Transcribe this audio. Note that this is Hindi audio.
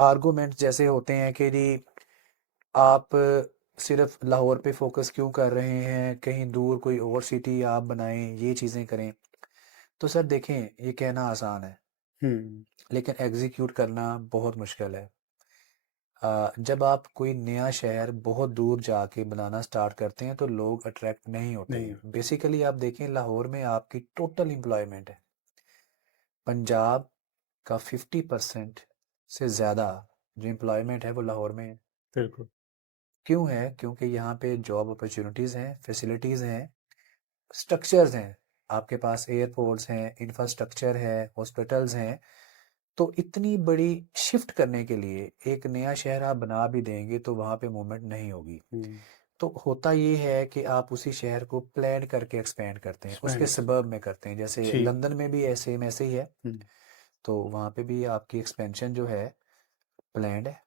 आर्गूमेंट जैसे होते हैं कि जी आप सिर्फ लाहौर पे फोकस क्यों कर रहे हैं, कहीं दूर कोई और सिटी आप बनाएं, ये चीज़ें करें। तो सर देखें, ये कहना आसान है हम्म। लेकिन एग्जीक्यूट करना बहुत मुश्किल है। जब आप कोई नया शहर बहुत दूर जाके बनाना स्टार्ट करते हैं तो लोग अट्रैक्ट नहीं होते नहीं हैं। होते। बेसिकली आप देखें, लाहौर में आपकी टोटल एम्प्लॉयमेंट है, पंजाब का 50% से ज़्यादा जो एम्प्लॉयमेंट है वो लाहौर में है। बिल्कुल। क्यों है? क्योंकि यहाँ पे जॉब अपॉर्चुनिटीज़ हैं, फैसिलिटीज़ हैं, स्ट्रक्चर्स हैं। आपके पास एयरपोर्ट्स हैं, इंफ्रास्ट्रक्चर है, हॉस्पिटल्स हैं। तो इतनी बड़ी शिफ्ट करने के लिए एक नया शहर आप बना भी देंगे तो वहाँ पे मूवमेंट नहीं होगी। हम्म। तो होता ये है कि आप उसी शहर को प्लान करके एक्सपेंड करते हैं, उसके स्पेंड कर। सबर्ब में करते हैं। जैसे ठीक। लंदन में भी ऐसे ही है। हम्म। तो वहाँ पे भी आपकी एक्सपेंशन जो है प्लान्ड है।